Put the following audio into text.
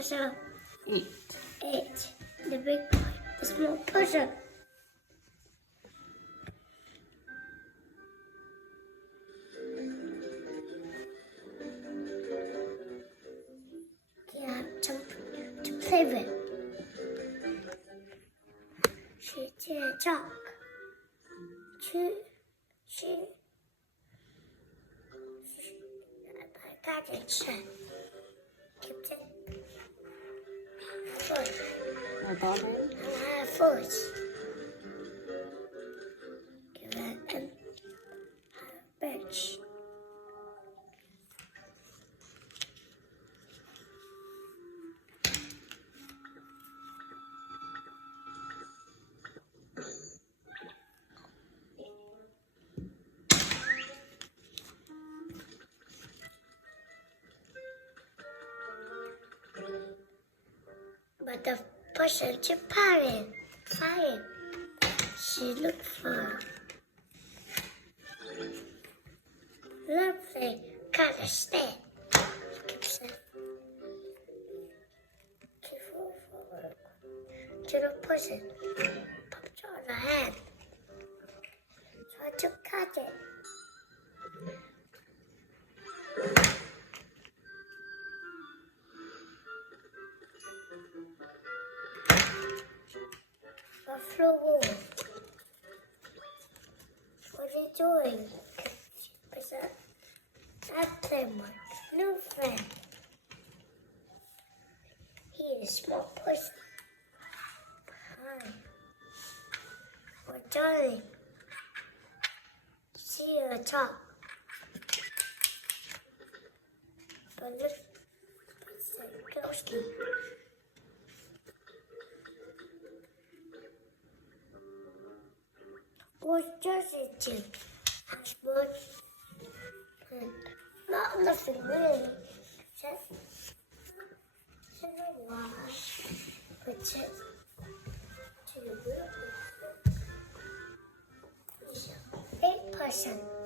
So Eight. 8. The big boy. The small person. Yeah, something to play with. She did talk. She I got it. Keep it. Foot. A bobby. Foot. Give it a bench. But the person to fire. She looked for lovely kind of stick. To the person, popped on her hand. So I took cut it. I flew over. What are you doing? I said, that's my new friend. He is a small person. Hi. We're darling. See you at the top. But look, it's ghostly. What does it do? Not nothing really. Just a wash. But just to the 8%.